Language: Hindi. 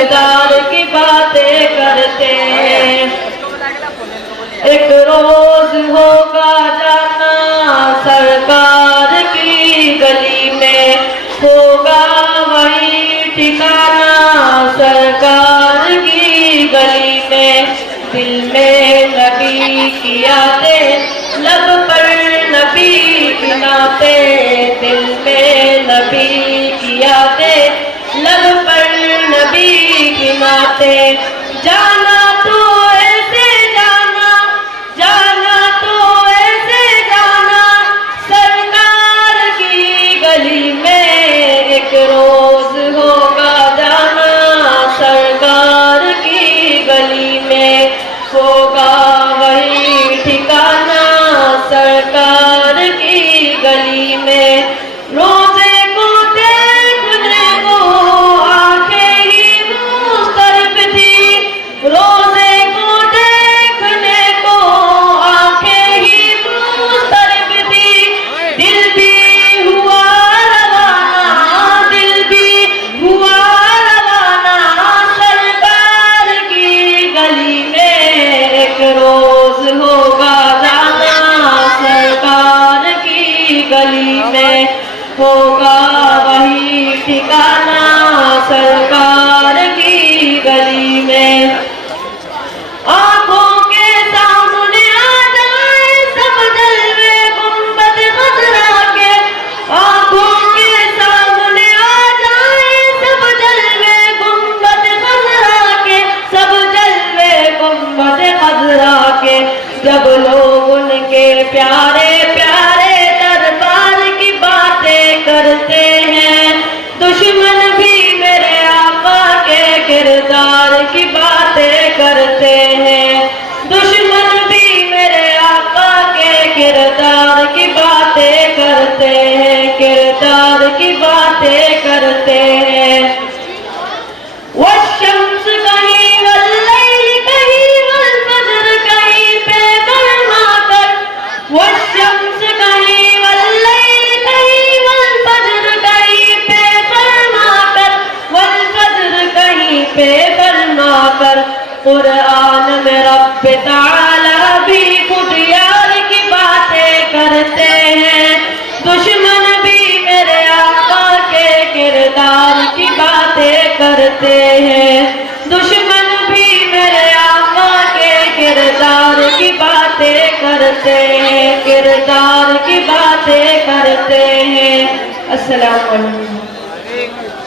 किरदार की बातें करते हैं। एक रोज होगा जाना सरकार की गली में, होगा वही ठिकाना सरकार की गली में। दिल में नबी की यादें, लब पर नबी की नातें, दिल में नबी की यादें, लब पर नबी की नातें। जाना तो ऐसे जाना, जाना तो ऐसे जाना सरकार की गली में। एक रोज होगा जाना सरकार की गली में, होगा वही ठिकाना सरकार की गली में। रोजे को देखने को आंखें ही मुस्तरब थी, रोजे को देखने को आंखें ही मुस्तरब थी। दिल भी हुआ रवाना, दिल भी हुआ रवाना सरकार की गली में। एक रोज होगा जाना सरकार की गली में, होगा वही ठिकाना सरकार की गली में। आंखों के सामने आ जाए सब जलवे गुंबद खजरा के, आंखों के सामने आ जाए सब जलवे गुंबद खजरा के, सब जलवे गुंबद खजरा के। जब लोग उनके प्यारे प्यारे दरबार की बातें करते हैं, दुश्मन भी मेरे आका के किरदार की बातें करते हैं, दुश्मन भी मेरे आका के किरदार की बातें करते हैं, किरदार की बातें करते हैं। वो शम्स कहीं वल्लैल कहीं वल्फज्र कहीं पे फरमा कर, वो शम्स कहीं वल्लैल कहीं वल्फज्र कहीं पे फरमा कर, वल्फज्र कहीं पे फरमा कर। कुरान में रब ताला भी खुद यार की बातें करते हैं, दुश्मन भी मेरे आका के किरदार की बातें करते हैं, दुश्मन भी मेरे आका के किरदार की बातें करते हैं, किरदार की बातें करते हैं। अस्सलाम वालेकुम।